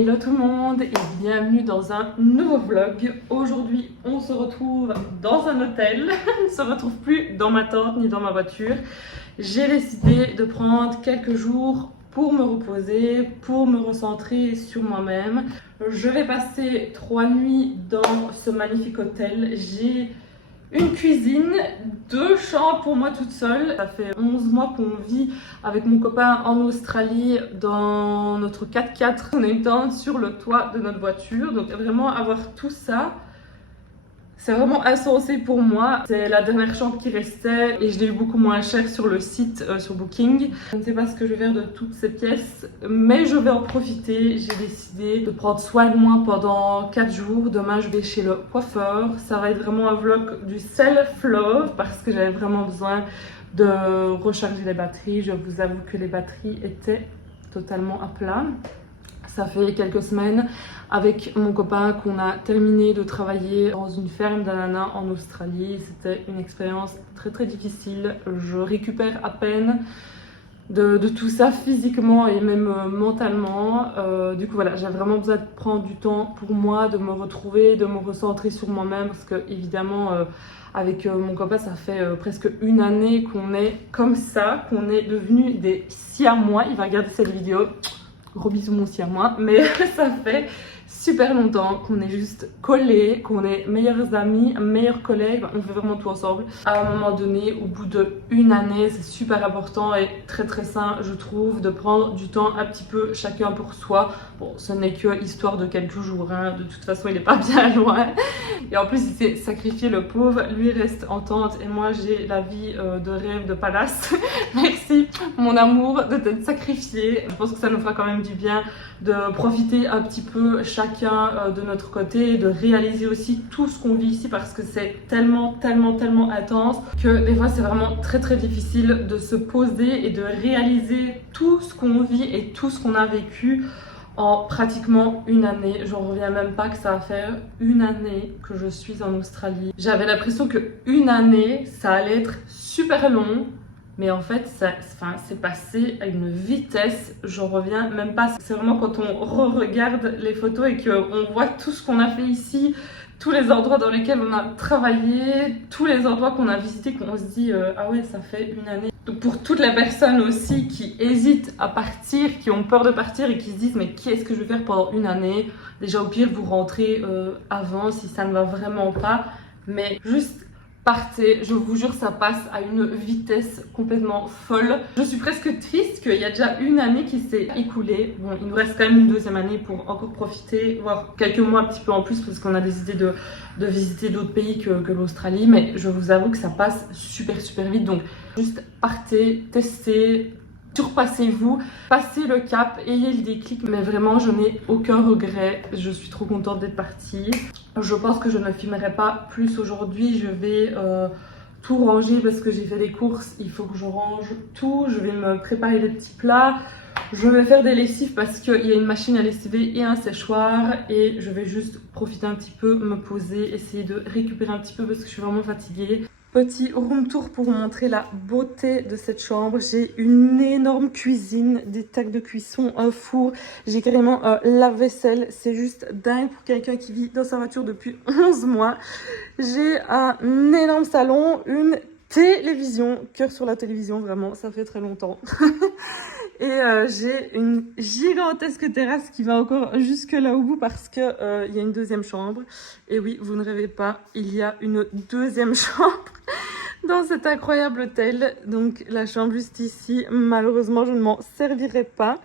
Hello tout le monde et bienvenue dans un nouveau vlog. Aujourd'hui on se retrouve dans un hôtel, on ne se retrouve plus dans ma tente ni dans ma voiture. J'ai décidé de prendre quelques jours pour me reposer, pour me recentrer sur moi-même. Je vais passer 3 nuits dans ce magnifique hôtel. J'ai une cuisine, 2 chambres pour moi toute seule. Ça fait 11 mois qu'on vit avec mon copain en Australie dans notre 4x4. On a une tente sur le toit de notre voiture. Donc vraiment avoir tout ça, c'est vraiment insensé pour moi. C'est la dernière chambre qui restait et je l'ai eu beaucoup moins cher sur le site, sur Booking. Je ne sais pas ce que je vais faire de toutes ces pièces, mais je vais en profiter. J'ai décidé de prendre soin de moi pendant 4 jours. Demain, je vais chez le coiffeur. Ça va être vraiment un vlog du self-love parce que j'avais vraiment besoin de recharger les batteries. Je vous avoue que les batteries étaient totalement à plat. Ça fait quelques semaines avec mon copain qu'on a terminé de travailler dans une ferme d'ananas en Australie. C'était une expérience très difficile. Je récupère à peine de tout ça physiquement et même mentalement. Du coup voilà, j'ai vraiment besoin de prendre du temps pour moi, de me retrouver, de me recentrer sur moi-même parce que évidemment avec mon copain ça fait presque 1 année qu'on est comme ça, qu'on est devenus des siamois. Il va regarder cette vidéo. Gros bisous mon siamois, mais ça fait super longtemps qu'on est juste collés, qu'on est meilleurs amis, meilleurs collègues, on fait vraiment tout ensemble. À un moment donné, au bout de 1 année, c'est super important et très sain, je trouve, de prendre du temps un petit peu chacun pour soi. Bon, ce n'est que histoire de quelques jours, hein. De toute façon, il n'est pas bien loin. Et en plus, il s'est sacrifié, le pauvre. Lui reste en tente et moi, j'ai la vie de rêve de palace. Merci, mon amour, de t'être sacrifié. Je pense que ça nous fera quand même du bien de profiter un petit peu chacun de notre côté, de réaliser aussi tout ce qu'on vit ici parce que c'est tellement intense que des fois c'est vraiment très difficile de se poser et de réaliser tout ce qu'on vit et tout ce qu'on a vécu en pratiquement 1 année. J'en reviens même pas que ça va faire 1 année que je suis en Australie. J'avais l'impression que 1 année ça allait être super long. Mais en fait, c'est passé à une vitesse, j'en reviens même pas. C'est vraiment quand on re-regarde les photos et qu'on voit tout ce qu'on a fait ici, tous les endroits dans lesquels on a travaillé, tous les endroits qu'on a visités, qu'on se dit ah ouais, ça fait 1 année. Donc pour toutes les personnes aussi qui hésitent à partir, qui ont peur de partir et qui se disent mais qu'est-ce que je vais faire pendant 1 année? Déjà au pire, vous rentrez avant si ça ne va vraiment pas, mais juste partez, je vous jure, ça passe à une vitesse complètement folle. Je suis presque triste qu'il y a déjà 1 année qui s'est écoulée. Bon, il nous reste quand même une 2e année pour encore profiter, voire quelques mois un petit peu en plus parce qu'on a décidé de visiter d'autres pays que l'Australie. Mais je vous avoue que ça passe super vite. Donc juste partez, testez. Surpassez-vous, passez le cap, ayez le déclic, mais vraiment je n'ai aucun regret, je suis trop contente d'être partie. Je pense que je ne filmerai pas plus aujourd'hui, je vais tout ranger parce que j'ai fait des courses, il faut que je range tout, je vais me préparer des petits plats, je vais faire des lessives parce qu'il y a une machine à lessiver et un séchoir et je vais juste profiter un petit peu, me poser, essayer de récupérer un petit peu parce que je suis vraiment fatiguée. Petit room tour pour vous montrer la beauté de cette chambre. J'ai une énorme cuisine, des tacs de cuisson, un four. J'ai carrément lave-vaisselle. C'est juste dingue pour quelqu'un qui vit dans sa voiture depuis 11 mois. J'ai un énorme salon, une télévision. Cœur sur la télévision, vraiment, ça fait très longtemps. Et j'ai une gigantesque terrasse qui va encore jusque là au bout parce que il y a une 2e chambre. Et oui, vous ne rêvez pas, il y a une 2e chambre dans cet incroyable hôtel. Donc la chambre juste ici, malheureusement je ne m'en servirai pas.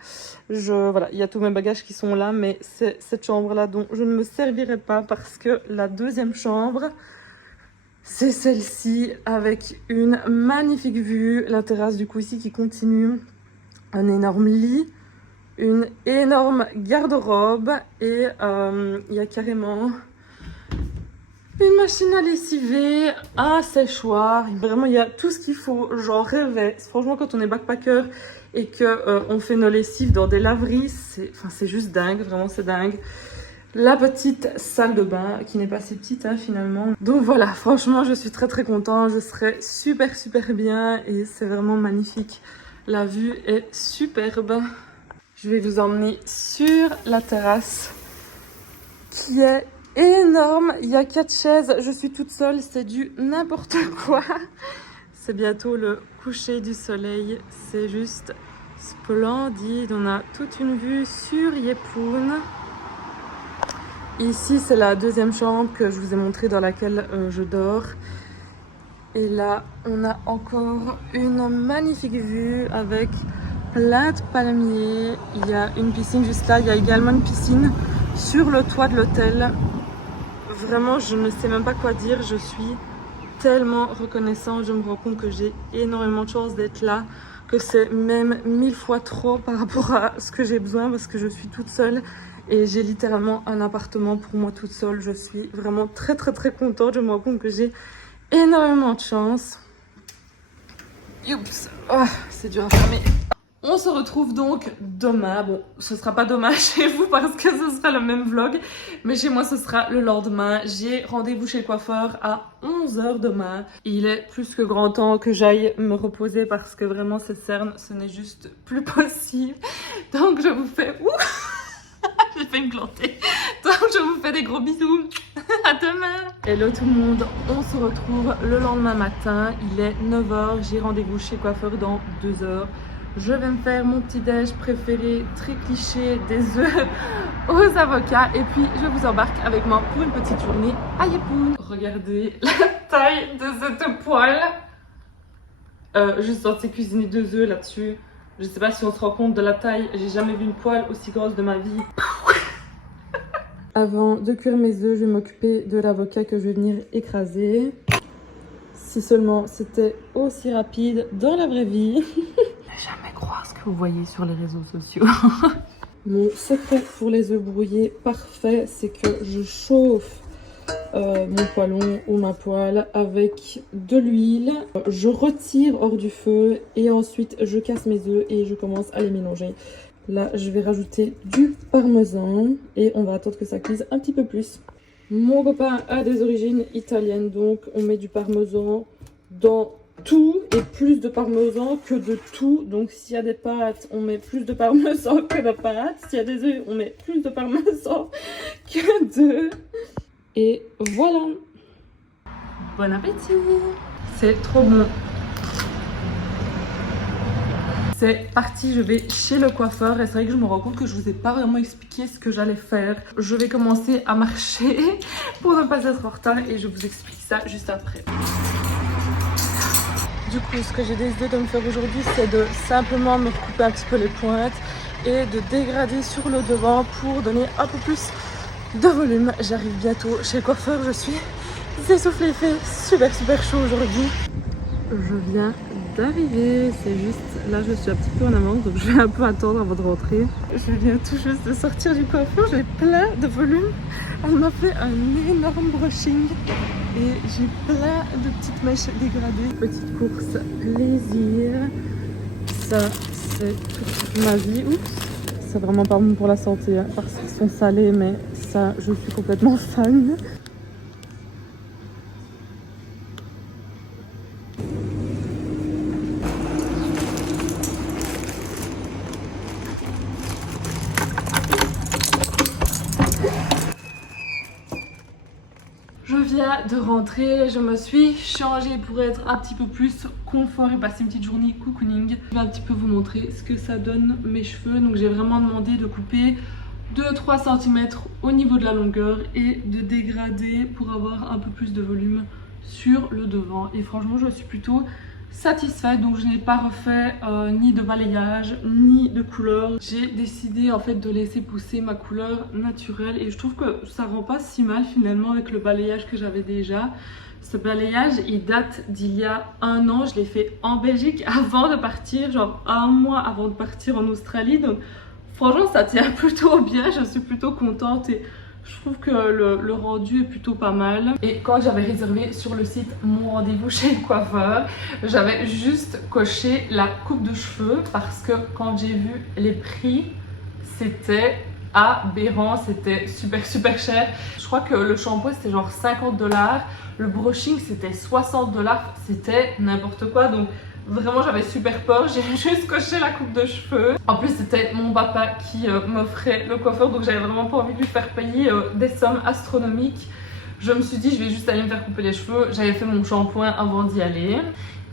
Voilà, il y a tous mes bagages qui sont là, mais c'est cette chambre-là dont je ne me servirai pas parce que la 2e chambre, c'est celle-ci avec une magnifique vue. La terrasse du coup ici qui continue. Un énorme lit, une énorme garde-robe et il y a carrément une machine à lessiver, un séchoir. Vraiment, il y a tout ce qu'il faut. J'en rêvais. Franchement, quand on est backpacker et qu'on fait nos lessives dans des laveries, c'est juste dingue. Vraiment, c'est dingue. La petite salle de bain qui n'est pas si petite hein, finalement. Donc voilà, franchement, je suis très contente. Je serai super bien et c'est vraiment magnifique. La vue est superbe. Je vais vous emmener sur la terrasse qui est énorme. Il y a 4 chaises, je suis toute seule, c'est du n'importe quoi. C'est bientôt le coucher du soleil, c'est juste splendide. On a toute une vue sur Yeppoon. Ici, c'est la deuxième chambre que je vous ai montrée dans laquelle je dors. Et là, on a encore une magnifique vue avec plein de palmiers. Il y a une piscine juste là. Il y a également une piscine sur le toit de l'hôtel. Vraiment, je ne sais même pas quoi dire. Je suis tellement reconnaissante. Je me rends compte que j'ai énormément de chance d'être là. Que c'est même 1000 fois trop par rapport à ce que j'ai besoin parce que je suis toute seule. Et j'ai littéralement un appartement pour moi toute seule. Je suis vraiment très contente. Je me rends compte que j'ai énormément de chance. Oups, oh, c'est dur à fermer. On se retrouve donc demain. Bon, ce sera pas demain chez vous parce que ce sera le même vlog. Mais chez moi, ce sera le lendemain. J'ai rendez-vous chez le coiffeur à 11 h demain. Il est plus que grand temps que j'aille me reposer parce que vraiment, ces cernes, ce n'est juste plus possible. Donc, je vous fais... J'ai failli me planter. Donc, je vous fais des gros bisous. À demain. Hello tout le monde. On se retrouve le lendemain matin. Il est 9 h. J'ai rendez-vous chez le coiffeur dans 2 h. Je vais me faire mon petit déj préféré, très cliché, des œufs aux avocats. Et puis, je vous embarque avec moi pour une petite journée à Yeppoon. Regardez la taille de cette poêle. Je suis censée cuisiner 2 œufs là-dessus. Je sais pas si on se rend compte de la taille. J'ai jamais vu une poêle aussi grosse de ma vie. Avant de cuire mes œufs, je vais m'occuper de l'avocat que je vais venir écraser. Si seulement c'était aussi rapide dans la vraie vie. Jamais croire ce que vous voyez sur les réseaux sociaux. Mon secret pour les œufs brouillés parfait, c'est que je chauffe mon poêlon ou ma poêle avec de l'huile. Je retire hors du feu et ensuite je casse mes œufs et je commence à les mélanger. Là, je vais rajouter du parmesan et on va attendre que ça cuise un petit peu plus. Mon copain a des origines italiennes, donc on met du parmesan dans tout et plus de parmesan que de tout. Donc s'il y a des pâtes, on met plus de parmesan que de pâtes. S'il y a des œufs, on met plus de parmesan que d'œufs. Et voilà. Bon appétit. C'est trop bon. C'est parti, je vais chez le coiffeur et c'est vrai que je me rends compte que je vous ai pas vraiment expliqué ce que j'allais faire. Je vais commencer à marcher pour ne pas être en retard et je vous explique ça juste après. Du coup, ce que j'ai décidé de me faire aujourd'hui, c'est de simplement me recouper un petit peu les pointes et de dégrader sur le devant pour donner un peu plus de volume. J'arrive bientôt chez le coiffeur, je suis essoufflée, il fait super chaud aujourd'hui. Je viens d'arriver, c'est juste là je suis un petit peu en avance donc je vais un peu attendre avant de rentrer. Je viens tout juste de sortir du coiffeur, j'ai plein de volume. Elle m'a fait un énorme brushing et j'ai plein de petites mèches dégradées. Petite course plaisir, ça c'est toute ma vie. Oups, c'est vraiment pas bon pour la santé hein, parce qu'ils sont salés mais ça je suis complètement fan. Je viens de rentrer, je me suis changée pour être un petit peu plus confort et passer une petite journée cocooning. Je vais un petit peu vous montrer ce que ça donne mes cheveux. Donc j'ai vraiment demandé de couper 2-3 cm au niveau de la longueur et de dégrader pour avoir un peu plus de volume sur le devant. Et franchement je suis plutôt satisfaite, donc je n'ai pas refait ni de balayage ni de couleur. J'ai décidé en fait de laisser pousser ma couleur naturelle et je trouve que ça rend pas si mal finalement avec le balayage que j'avais déjà. Ce balayage il date d'il y a 1 an, je l'ai fait en Belgique avant de partir, genre 1 mois avant de partir en Australie, donc franchement ça tient plutôt bien, je suis plutôt contente et je trouve que le rendu est plutôt pas mal. Et quand j'avais réservé sur le site mon rendez-vous chez le coiffeur, j'avais juste coché la coupe de cheveux parce que quand j'ai vu les prix, c'était aberrant, c'était super cher. Je crois que le shampoing c'était genre 50 $, le brushing c'était 60 $, c'était n'importe quoi. Donc Vraiment, j'avais super peur. J'ai juste coché la coupe de cheveux. En plus, c'était mon papa qui m'offrait le coiffeur, donc j'avais vraiment pas envie de lui faire payer des sommes astronomiques. Je me suis dit, je vais juste aller me faire couper les cheveux. J'avais fait mon shampoing avant d'y aller.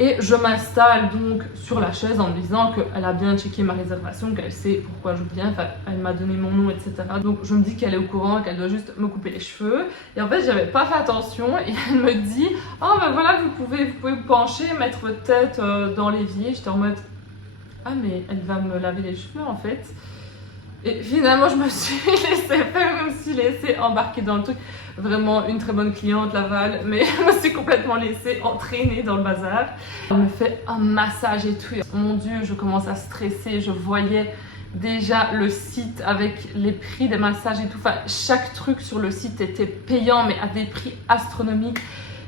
Et je m'installe donc sur la chaise en me disant qu'elle a bien checké ma réservation, qu'elle sait pourquoi je viens, enfin, elle m'a donné mon nom, etc. Donc je me dis qu'elle est au courant, qu'elle doit juste me couper les cheveux. Et en fait, j'avais pas fait attention et elle me dit « Oh ben voilà, vous pouvez vous pencher, mettre votre tête dans l'évier. » J'étais en mode « Ah mais elle va me laver les cheveux en fait. » Et finalement, je me suis laissée faire, je me suis laissée embarquer dans le truc. Vraiment une très bonne cliente, Laval, mais je me suis complètement laissée entraîner dans le bazar. Elle me fait un massage et tout. Mon Dieu, je commence à stresser. Je voyais déjà le site avec les prix des massages et tout. Enfin, chaque truc sur le site était payant, mais à des prix astronomiques.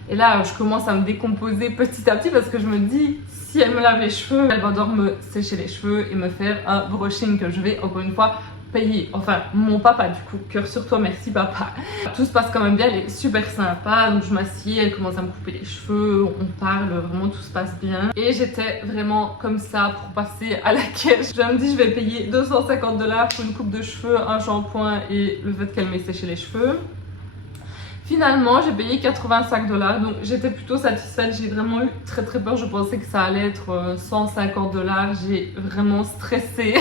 Et là, je commence à me décomposer petit à petit parce que je me dis, si elle me lave les cheveux, elle va devoir me sécher les cheveux et me faire un brushing que je vais, encore une fois, payer. Enfin, mon papa, du coup, cœur sur toi, merci papa. Tout se passe quand même bien, elle est super sympa. Donc, je m'assieds, elle commence à me couper les cheveux, on parle, vraiment, tout se passe bien. Et j'étais vraiment comme ça pour passer à la caisse. Je me dis, je vais payer 250 $ pour une coupe de cheveux, un shampoing et le fait qu'elle m'ait séché les cheveux. Finalement, j'ai payé 85 $, donc j'étais plutôt satisfaite. J'ai vraiment eu très peur. Je pensais que ça allait être 150 $. J'ai vraiment stressé.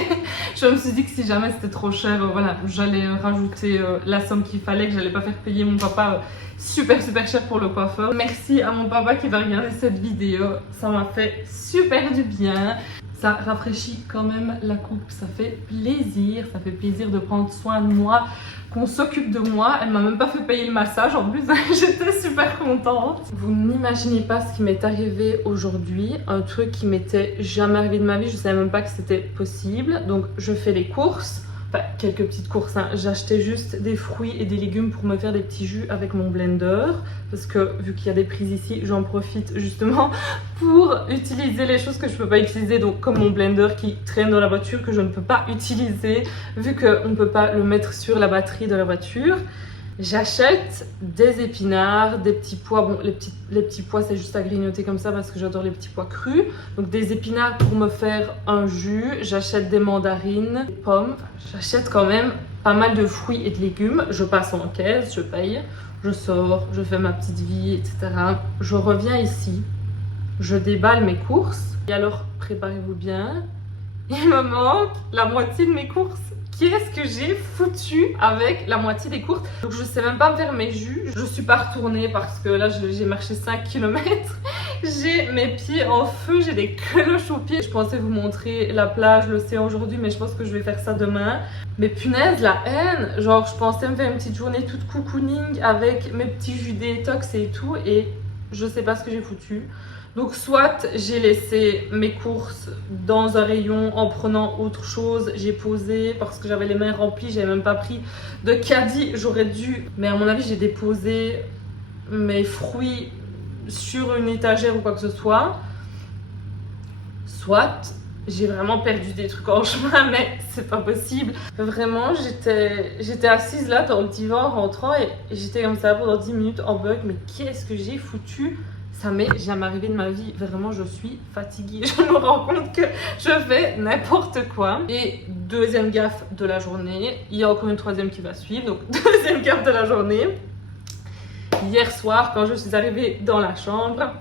Je me suis dit que si jamais c'était trop cher, voilà, j'allais rajouter la somme qu'il fallait, que j'allais pas faire payer mon papa super cher pour le coiffeur. Merci à mon papa qui va regarder cette vidéo. Ça m'a fait super du bien. Ça rafraîchit quand même la coupe, ça fait plaisir de prendre soin de moi, qu'on s'occupe de moi. Elle m'a même pas fait payer le massage en plus, j'étais super contente. Vous n'imaginez pas ce qui m'est arrivé aujourd'hui, un truc qui m'était jamais arrivé de ma vie, je savais même pas que c'était possible. Donc je fais les courses, enfin quelques petites courses, hein. J'achetais juste des fruits et des légumes pour me faire des petits jus avec mon blender. Parce que vu qu'il y a des prises ici, j'en profite justement pour utiliser les choses que je peux pas utiliser. Donc comme mon blender qui traîne dans la voiture que je ne peux pas utiliser vu qu'on ne peut pas le mettre sur la batterie de la voiture. J'achète des épinards, des petits pois. Bon, les petits pois c'est juste à grignoter comme ça parce que j'adore les petits pois crus. Donc des épinards pour me faire un jus. J'achète des mandarines, des pommes. J'achète quand même pas mal de fruits et de légumes. Je passe en caisse, je paye. Je sors, je fais ma petite vie, etc. Je reviens ici, je déballe mes courses. Et alors, préparez-vous bien, il me manque la moitié de mes courses. Qu'est-ce que j'ai foutu avec la moitié des courses? Donc je sais même pas me faire mes jus. Je suis pas retournée parce que là, j'ai marché 5 km. J'ai mes pieds en feu, j'ai des cloches aux pieds. Je pensais vous montrer la plage, l'océan aujourd'hui, mais je pense que je vais faire ça demain. Mais punaise, la haine! Genre, je pensais me faire une petite journée toute cocooning avec mes petits jus détox et tout, et je sais pas ce que j'ai foutu. Donc, soit j'ai laissé mes courses dans un rayon en prenant autre chose, j'ai posé parce que j'avais les mains remplies, j'avais même pas pris de caddie, j'aurais dû. Mais à mon avis, j'ai déposé mes fruits sur une étagère ou quoi que ce soit. Soit j'ai vraiment perdu des trucs en chemin, mais c'est pas possible. Vraiment, j'étais assise là dans le divan en rentrant et j'étais comme ça pendant 10 minutes en bug. Mais qu'est-ce que j'ai foutu? Ça m'est jamais arrivé de ma vie. Vraiment, je suis fatiguée. Je me rends compte que je fais n'importe quoi. Et deuxième gaffe de la journée. Il y a encore une troisième qui va suivre. Donc, deuxième gaffe de la journée. Hier soir, quand je suis arrivée dans la chambre,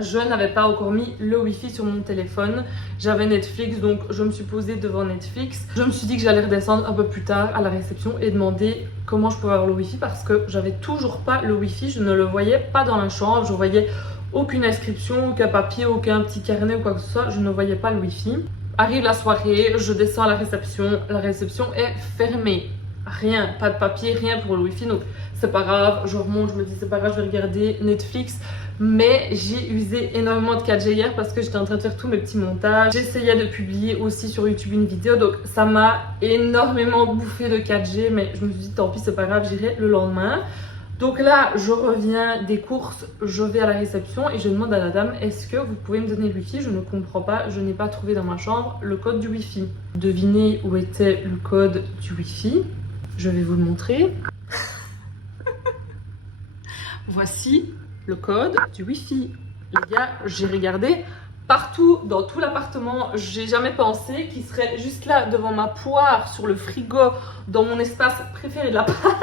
je n'avais pas encore mis le wifi sur mon téléphone. J'avais Netflix, donc je me suis posée devant Netflix. Je me suis dit que j'allais redescendre un peu plus tard à la réception et demander comment je pouvais avoir le wifi parce que j'avais toujours pas le wifi. Je ne le voyais pas dans la chambre. Je voyais aucune inscription, aucun papier, aucun petit carnet ou quoi que ce soit. Je ne voyais pas le wifi. Arrive la soirée, je descends à la réception. La réception est fermée. Rien, pas de papier, rien pour le wifi. Donc c'est pas grave, je remonte, je me dis c'est pas grave, je vais regarder Netflix. Mais j'ai usé énormément de 4G hier parce que j'étais en train de faire tous mes petits montages. J'essayais de publier aussi sur YouTube une vidéo, donc ça m'a énormément bouffé de 4G. Mais je me suis dit tant pis, c'est pas grave, j'irai le lendemain. Donc là, je reviens des courses, je vais à la réception et je demande à la dame, est-ce que vous pouvez me donner le wifi? Je ne comprends pas, je n'ai pas trouvé dans ma chambre le code du wifi. Devinez où était le code du wifi? Je vais vous le montrer. Voici le code du wifi. Les gars, j'ai regardé partout dans tout l'appartement. J'ai jamais pensé qu'il serait juste là devant ma poire sur le frigo dans mon espace préféré de l'appart.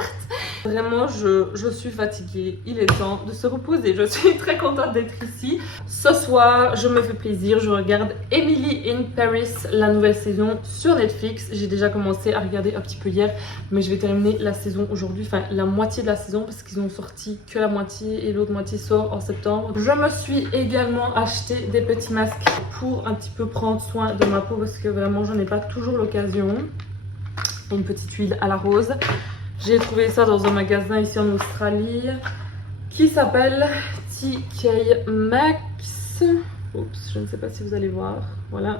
Vraiment, je suis fatiguée. Il est temps de se reposer. Je suis très contente d'être ici. Ce soir, je me fais plaisir. Je regarde Emily in Paris, la nouvelle saison sur Netflix. J'ai déjà commencé à regarder un petit peu hier, mais je vais terminer la saison aujourd'hui. Enfin, la moitié de la saison parce qu'ils ont sorti que la moitié et l'autre moitié sort en septembre. Je me suis également acheté des petits masques pour un petit peu prendre soin de ma peau parce que vraiment, je n'ai pas toujours l'occasion. Une petite huile à la rose. J'ai trouvé ça dans un magasin ici en Australie qui s'appelle TK Maxx. Oups, je ne sais pas si vous allez voir. Voilà.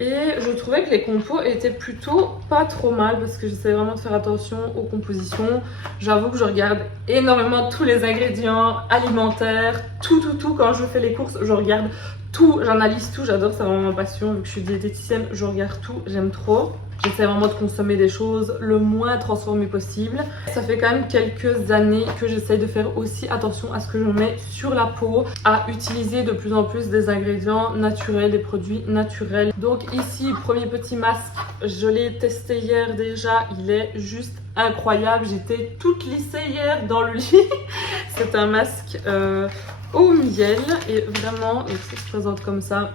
Et je trouvais que les compos étaient plutôt pas trop mal parce que j'essaie vraiment de faire attention aux compositions. J'avoue que je regarde énormément tous les ingrédients alimentaires, tout. Quand je fais les courses, je regarde tout, j'analyse tout. J'adore, c'est vraiment ma passion. Vu que je suis diététicienne, je regarde tout, j'aime trop. J'essaie vraiment de consommer des choses le moins transformées possible. Ça fait quand même quelques années que j'essaie de faire aussi attention à ce que je mets sur la peau, à utiliser de plus en plus des ingrédients naturels, des produits naturels. Donc ici, premier petit masque, je l'ai testé hier déjà, il est juste incroyable. J'étais toute lissée hier dans le lit. C'est un masque au miel et vraiment, donc ça se présente comme ça.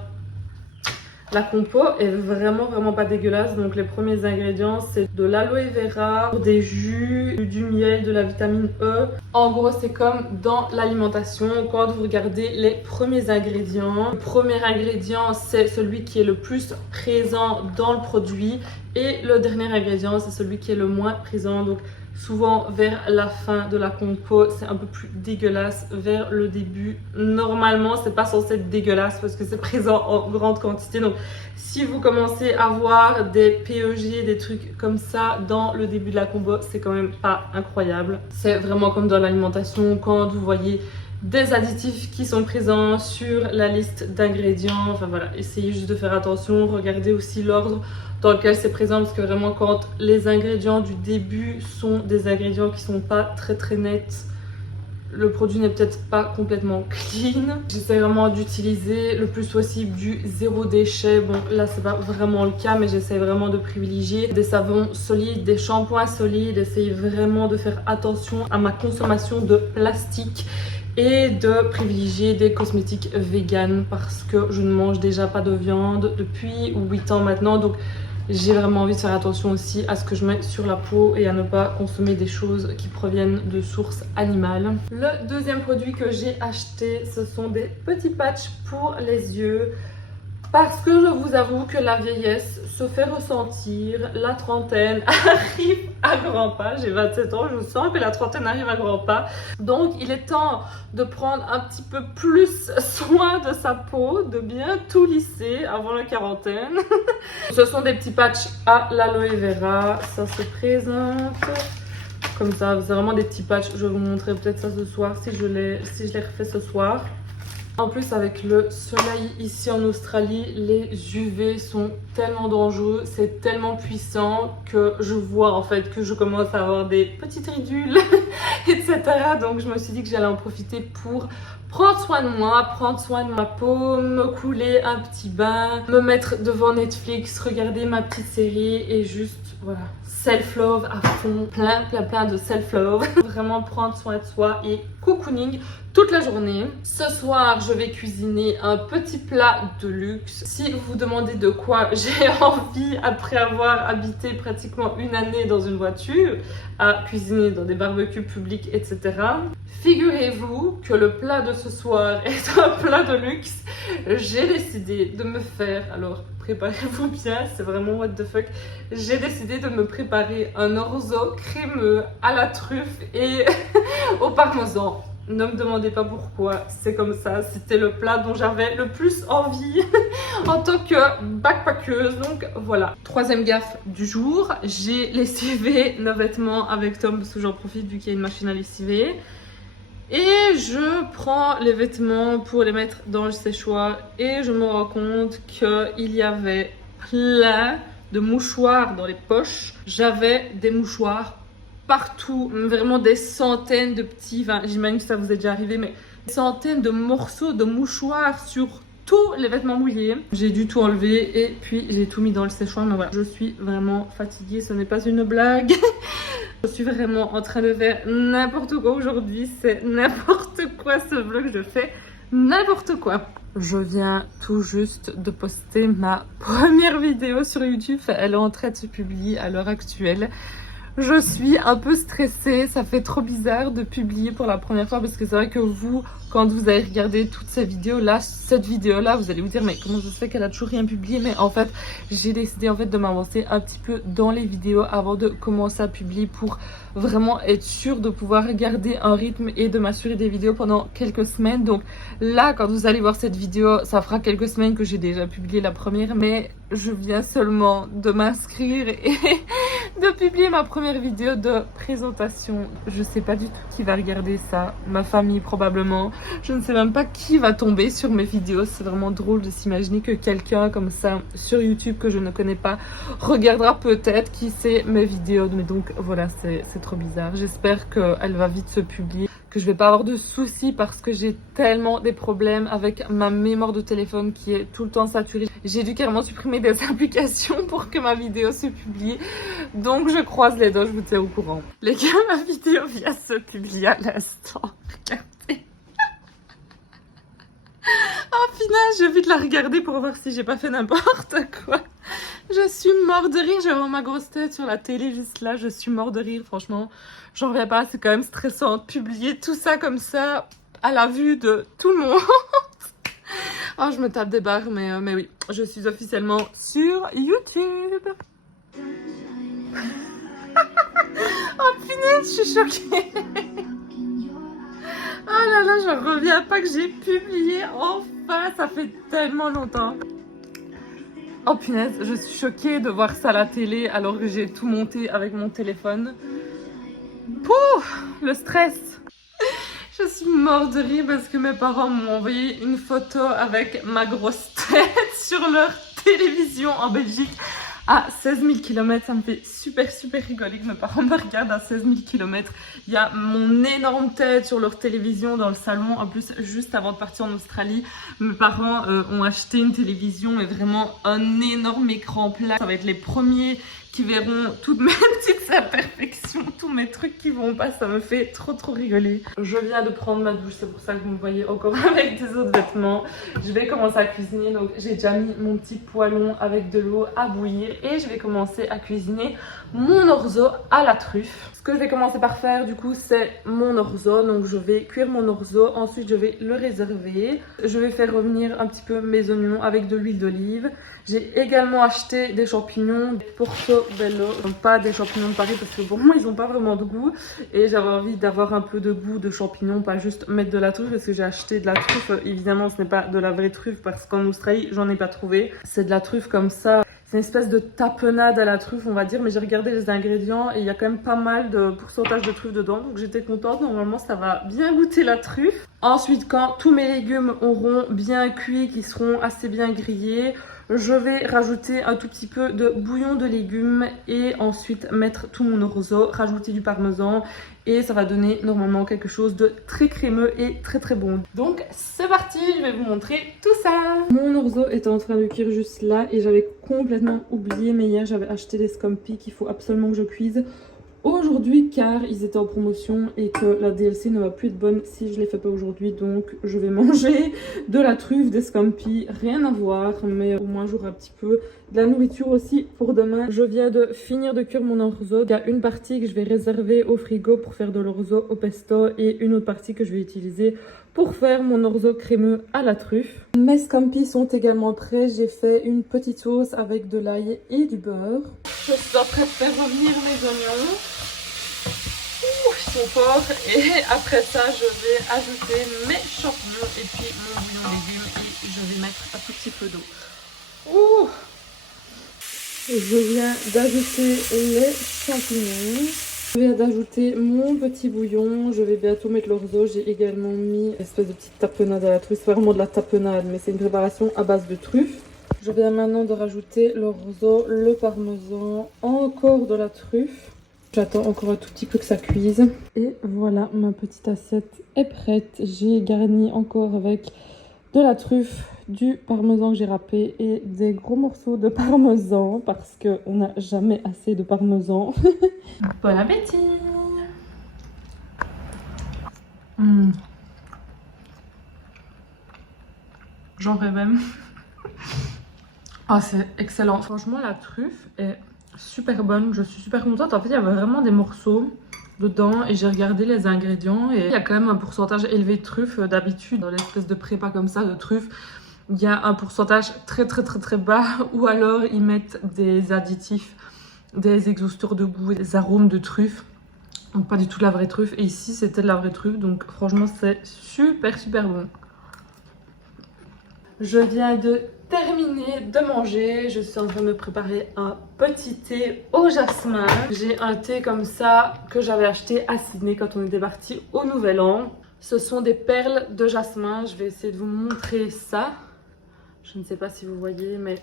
La compo est vraiment pas dégueulasse. Donc les premiers ingrédients, c'est de l'aloe vera, des jus, du miel, de la vitamine E. En gros, c'est comme dans l'alimentation. Quand vous regardez les premiers ingrédients, le premier ingrédient, c'est celui qui est le plus présent dans le produit. Et le dernier ingrédient, c'est celui qui est le moins présent. Donc souvent vers la fin de la compo, c'est un peu plus dégueulasse. Vers le début, normalement, c'est pas censé être dégueulasse parce que c'est présent en grande quantité. Donc, si vous commencez à voir des PEG, des trucs comme ça dans le début de la compo, c'est quand même pas incroyable. C'est vraiment comme dans l'alimentation, quand vous voyez des additifs qui sont présents sur la liste d'ingrédients. Enfin voilà, essayez juste de faire attention. Regardez aussi l'ordre dans lequel c'est présent parce que vraiment quand les ingrédients du début sont des ingrédients qui sont pas très nets, le produit n'est peut-être pas complètement clean. J'essaie vraiment d'utiliser le plus possible du zéro déchet. Bon là c'est pas vraiment le cas, mais j'essaie vraiment de privilégier des savons solides, des shampoings solides. J'essaie vraiment de faire attention à ma consommation de plastique et de privilégier des cosmétiques vegan parce que je ne mange déjà pas de viande depuis 8 ans maintenant. Donc j'ai vraiment envie de faire attention aussi à ce que je mets sur la peau et à ne pas consommer des choses qui proviennent de sources animales. Le deuxième produit que j'ai acheté, ce sont des petits patchs pour les yeux. Parce que je vous avoue que la vieillesse se fait ressentir, la trentaine arrive à grands pas. J'ai 27 ans, je sens que la trentaine arrive à grands pas. Donc il est temps de prendre un petit peu plus soin de sa peau, de bien tout lisser avant la quarantaine. Ce sont des petits patchs à l'aloe vera, ça se présente comme ça. C'est vraiment des petits patchs, je vais vous montrer peut-être ça ce soir si je les refais ce soir. En plus, avec le soleil ici en Australie, les UV sont tellement dangereux, c'est tellement puissant que je vois en fait que je commence à avoir des petites ridules, etc. Donc je me suis dit que j'allais en profiter pour prendre soin de moi, prendre soin de ma peau, me couler un petit bain, me mettre devant Netflix, regarder ma petite série et juste, voilà, self-love à fond, plein de self-love. Vraiment prendre soin de soi et cocooning toute la journée. Ce soir, je vais cuisiner un petit plat de luxe. Si vous vous demandez de quoi j'ai envie après avoir habité pratiquement une année dans une voiture, à cuisiner dans des barbecues publics, etc. Figurez-vous que le plat de ce soir est un plat de luxe. J'ai décidé de me faire, alors préparez-vous bien, c'est vraiment what the fuck. J'ai décidé de me préparer un orzo crémeux à la truffe et au parmesan. Ne me demandez pas pourquoi, c'est comme ça. C'était le plat dont j'avais le plus envie en tant que backpackeuse. Donc voilà. Troisième gaffe du jour, j'ai lessivé nos vêtements avec Tom parce que j'en profite vu qu'il y a une machine à lessiver. Et je prends les vêtements pour les mettre dans le séchoir et je me rends compte qu'il y avait plein de mouchoirs dans les poches. J'avais des mouchoirs partout, vraiment des centaines de petits, enfin, j'imagine que ça vous est déjà arrivé, mais des centaines de morceaux de mouchoirs sur tous les vêtements mouillés. J'ai dû tout enlever et puis j'ai tout mis dans le séchoir. Mais voilà, je suis vraiment fatiguée, ce n'est pas une blague. Je suis vraiment en train de faire n'importe quoi aujourd'hui. C'est n'importe quoi ce vlog, je fais n'importe quoi. Je viens tout juste de poster ma première vidéo sur YouTube. Elle est en train de se publier à l'heure actuelle. Je suis un peu stressée, ça fait trop bizarre de publier pour la première fois parce que c'est vrai que vous, quand vous allez regarder toutes ces vidéos-là, cette vidéo-là, vous allez vous dire mais comment ça se fait qu'elle a toujours rien publié? Mais en fait, j'ai décidé en fait de m'avancer un petit peu dans les vidéos avant de commencer à publier pour vraiment être sûre de pouvoir garder un rythme et de m'assurer des vidéos pendant quelques semaines. Donc là, quand vous allez voir cette vidéo, ça fera quelques semaines que j'ai déjà publié la première, mais je viens seulement de m'inscrire et de publier ma première vidéo de présentation. Je sais pas du tout qui va regarder ça, ma famille probablement. Je ne sais même pas qui va tomber sur mes vidéos. C'est vraiment drôle de s'imaginer que quelqu'un comme ça sur YouTube que je ne connais pas regardera peut-être qui sait mes vidéos. Mais donc voilà, c'est trop bizarre. J'espère qu'elle va vite se publier, que je vais pas avoir de soucis parce que j'ai tellement des problèmes avec ma mémoire de téléphone qui est tout le temps saturée. J'ai dû carrément supprimer des applications pour que ma vidéo se publie. Donc je croise les doigts, je vous tiens au courant. Les gars, ma vidéo vient se publier à l'instant. Regardez. En final, j'ai envie de la regarder pour voir si j'ai pas fait n'importe quoi. Je suis mort de rire, j'ai vraiment ma grosse tête sur la télé juste là, je suis mort de rire, franchement, j'en reviens pas, c'est quand même stressant de publier tout ça comme ça à la vue de tout le monde. Oh, je me tape des barres, mais oui, je suis officiellement sur YouTube. Oh punaise, je suis choquée. Oh là là, je reviens pas que j'ai publié enfin, ça fait tellement longtemps. Oh punaise, je suis choquée de voir ça à la télé alors que j'ai tout monté avec mon téléphone. Pouf, le stress. Je suis mort de rire parce que mes parents m'ont envoyé une photo avec ma grosse tête sur leur télévision en Belgique à 16 000 km. Ça me fait super rigoler que mes parents me regardent à 16 000 km. Il y a mon énorme tête sur leur télévision dans le salon. En plus, juste avant de partir en Australie, mes parents ont acheté une télévision et vraiment un énorme écran plat. Ça va être les premiers qui verront toutes mes petites imperfections, tous mes trucs qui vont pas, ça me fait trop rigoler. Je viens de prendre ma douche, c'est pour ça que vous me voyez encore avec des autres vêtements. Je vais commencer à cuisiner, donc j'ai déjà mis mon petit poêlon avec de l'eau à bouillir et je vais commencer à cuisiner mon orzo à la truffe. Ce que je vais commencer par faire du coup c'est mon orzo, donc je vais cuire mon orzo, ensuite je vais le réserver. Je vais faire revenir un petit peu mes oignons avec de l'huile d'olive. J'ai également acheté des champignons Portobello, donc pas des champignons de Paris parce que pour moi ils n'ont pas vraiment de goût et j'avais envie d'avoir un peu de goût de champignons, pas juste mettre de la truffe parce que j'ai acheté de la truffe. Évidemment ce n'est pas de la vraie truffe parce qu'en Australie j'en ai pas trouvé, c'est de la truffe comme ça. C'est une espèce de tapenade à la truffe, on va dire, mais j'ai regardé les ingrédients et il y a quand même pas mal de pourcentage de truffe dedans, donc j'étais contente. Normalement, ça va bien goûter la truffe. Ensuite, quand tous mes légumes auront bien cuit, qui seront assez bien grillés, je vais rajouter un tout petit peu de bouillon de légumes et ensuite mettre tout mon orzo, rajouter du parmesan et ça va donner normalement quelque chose de très crémeux et très bon. Donc c'est parti, je vais vous montrer tout ça. Mon orzo est en train de cuire juste là et j'avais complètement oublié, mais hier j'avais acheté des scampi qu'il faut absolument que je cuise aujourd'hui car ils étaient en promotion et que la DLC ne va plus être bonne si je les fais pas aujourd'hui. Donc je vais manger de la truffe, des scampi, rien à voir, mais au moins j'aurai un petit peu de la nourriture aussi pour demain. Je viens de finir de cuire mon orzo. Il y a une partie que je vais réserver au frigo pour faire de l'orzo au pesto et une autre partie que je vais utiliser pour faire mon orzo crémeux à la truffe. Mes scampi sont également prêts. J'ai fait une petite sauce avec de l'ail et du beurre. Je suis en train de faire revenir mes oignons. Ouh, ils sont forts. Et après ça, je vais ajouter mes champignons et puis mon bouillon de légumes et je vais mettre un tout petit peu d'eau. Ouh! Je viens d'ajouter les champignons. Je viens d'ajouter mon petit bouillon. Je vais bientôt mettre l'orzo. J'ai également mis une espèce de petite tapenade à la truffe. C'est vraiment de la tapenade, mais c'est une préparation à base de truffe. Je viens maintenant de rajouter l'orzo, le parmesan, encore de la truffe. J'attends encore un tout petit peu que ça cuise. Et voilà, ma petite assiette est prête. J'ai garni encore avec de la truffe, du parmesan que j'ai râpé et des gros morceaux de parmesan parce qu'on n'a jamais assez de parmesan. Bon appétit! J'en rêve même. Ah, c'est excellent. Franchement, la truffe est super bonne. Je suis super contente. En fait, il y avait vraiment des morceaux dedans et j'ai regardé les ingrédients et il y a quand même un pourcentage élevé de truffes. D'habitude dans l'espèce de prépa comme ça de truffes, il y a un pourcentage très bas ou alors ils mettent des additifs, des exhausteurs de goût, des arômes de truffes, donc pas du tout la vraie truffe. Et ici c'était de la vraie truffe, donc franchement c'est super bon. Je viens de terminer de manger, je suis en train de me préparer un petit thé au jasmin. J'ai un thé comme ça que j'avais acheté à Sydney quand on était parti au Nouvel An. Ce sont des perles de jasmin, je vais essayer de vous montrer ça. Je ne sais pas si vous voyez, mais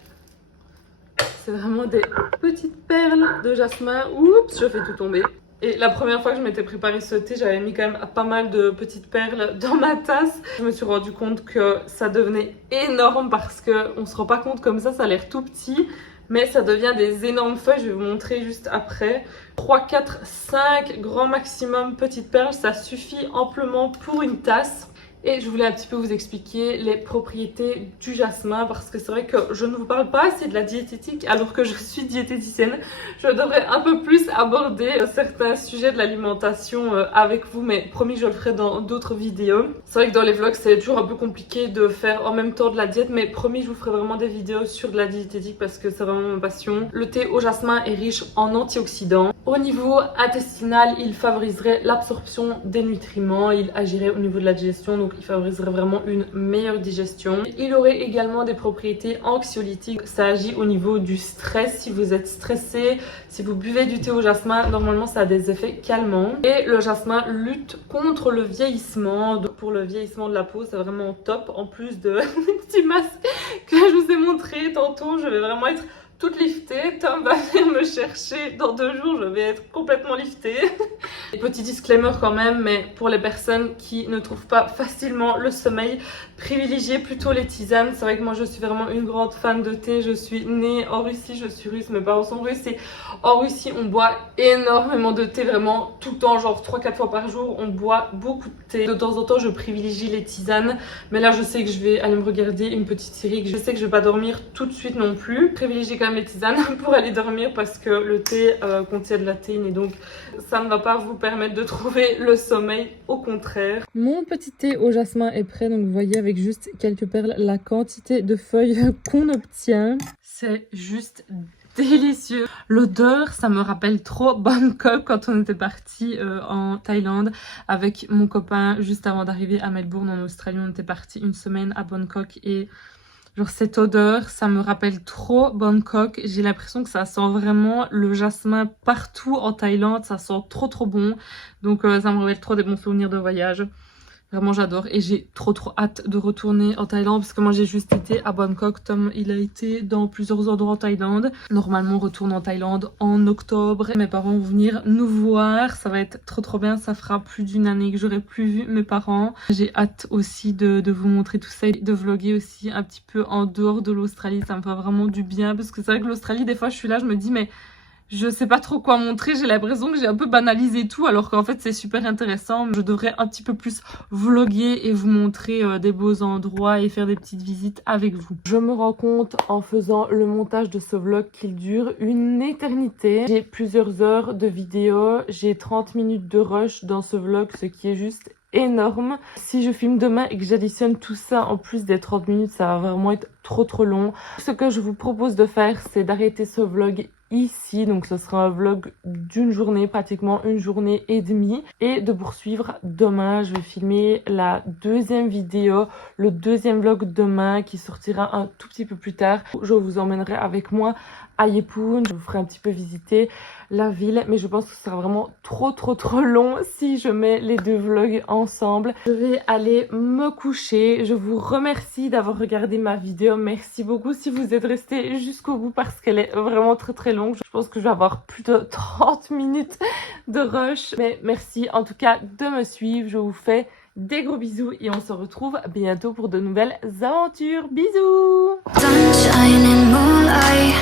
c'est vraiment des petites perles de jasmin. Oups, je fais tout tomber. Et la première fois que je m'étais préparé ce thé, j'avais mis quand même pas mal de petites perles dans ma tasse. Je me suis rendu compte que ça devenait énorme parce qu'on ne se rend pas compte comme ça a l'air tout petit. Mais ça devient des énormes feuilles, je vais vous montrer juste après. 3, 4, 5 grand maximum petites perles, ça suffit amplement pour une tasse. Et je voulais un petit peu vous expliquer les propriétés du jasmin parce que c'est vrai que je ne vous parle pas assez de la diététique alors que je suis diététicienne. Je devrais un peu plus aborder certains sujets de l'alimentation avec vous, mais promis je le ferai dans d'autres vidéos. C'est vrai que dans les vlogs c'est toujours un peu compliqué de faire en même temps de la diète, mais promis je vous ferai vraiment des vidéos sur de la diététique parce que c'est vraiment ma passion. Le thé au jasmin est riche en antioxydants. Au niveau intestinal, il favoriserait l'absorption des nutriments, il agirait au niveau de la digestion, donc il favoriserait vraiment une meilleure digestion. Il aurait également des propriétés anxiolytiques, ça agit au niveau du stress. Si vous êtes stressé, si vous buvez du thé au jasmin, normalement ça a des effets calmants. Et le jasmin lutte contre le vieillissement, donc pour le vieillissement de la peau, c'est vraiment top. En plus de petits masques que je vous ai montré tantôt, je vais vraiment être toute liftée. Tom va venir me chercher dans 2 jours, je vais être complètement liftée. Petit disclaimer quand même, mais pour les personnes qui ne trouvent pas facilement le sommeil, privilégiez plutôt les tisanes. C'est vrai que moi je suis vraiment une grande fan de thé, je suis née en Russie, je suis russe, mes parents sont russes et en Russie on boit énormément de thé, vraiment tout le temps, genre 3-4 fois par jour on boit beaucoup de thé. De temps en temps je privilégie les tisanes, mais là je sais que je vais aller me regarder une petite série, je sais que je vais pas dormir tout de suite non plus. Privilégiez quand même les tisanes pour aller dormir parce que le thé contient de la théine et donc ça ne va pas vous permettre de trouver le sommeil, au contraire. Mon petit thé au jasmin est prêt, donc vous voyez avec juste quelques perles la quantité de feuilles qu'on obtient. C'est juste délicieux. L'odeur, ça me rappelle trop Bangkok quand on était parti en Thaïlande avec mon copain juste avant d'arriver à Melbourne en Australie. On était parti une semaine à Bangkok et genre cette odeur, ça me rappelle trop Bangkok. J'ai l'impression que ça sent vraiment le jasmin partout en Thaïlande. Ça sent trop bon. Donc ça me rappelle trop des bons souvenirs de voyage. Vraiment j'adore et j'ai trop hâte de retourner en Thaïlande parce que moi j'ai juste été à Bangkok. Tom il a été dans plusieurs endroits en Thaïlande. Normalement on retourne en Thaïlande en octobre. Mes parents vont venir nous voir, ça va être trop bien. Ça fera plus d'1 année que j'aurai plus vu mes parents. J'ai hâte aussi de vous montrer tout ça et de vlogger aussi un petit peu en dehors de l'Australie. Ça me fait vraiment du bien parce que c'est vrai que l'Australie des fois je suis là, je me dis mais je sais pas trop quoi montrer, j'ai l'impression que j'ai un peu banalisé tout alors qu'en fait c'est super intéressant. Je devrais un petit peu plus vlogger et vous montrer des beaux endroits et faire des petites visites avec vous. Je me rends compte en faisant le montage de ce vlog qu'il dure une éternité. J'ai plusieurs heures de vidéo, j'ai 30 minutes de rush dans ce vlog, ce qui est juste énorme. Si je filme demain et que j'additionne tout ça en plus des 30 minutes, ça va vraiment être trop long. Ce que je vous propose de faire, c'est d'arrêter ce vlog ici, donc ce sera un vlog d'une journée, pratiquement 1 journée et demie, et de poursuivre demain. Je vais filmer la 2e vidéo, le 2e vlog demain qui sortira un tout petit peu plus tard. Je vous emmènerai avec moi à Yeppoon, je vous ferai un petit peu visiter la ville, mais je pense que ce sera vraiment trop long si je mets les 2 vlogs ensemble. Je vais aller me coucher. Je vous remercie d'avoir regardé ma vidéo, merci beaucoup si vous êtes resté jusqu'au bout parce qu'elle est vraiment très longue. Je pense que je vais avoir plus de 30 minutes de rush, mais merci en tout cas de me suivre. Je vous fais des gros bisous et on se retrouve bientôt pour de nouvelles aventures. Bisous. Sunshine and moonlight,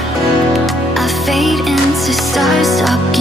I fade into stars, stop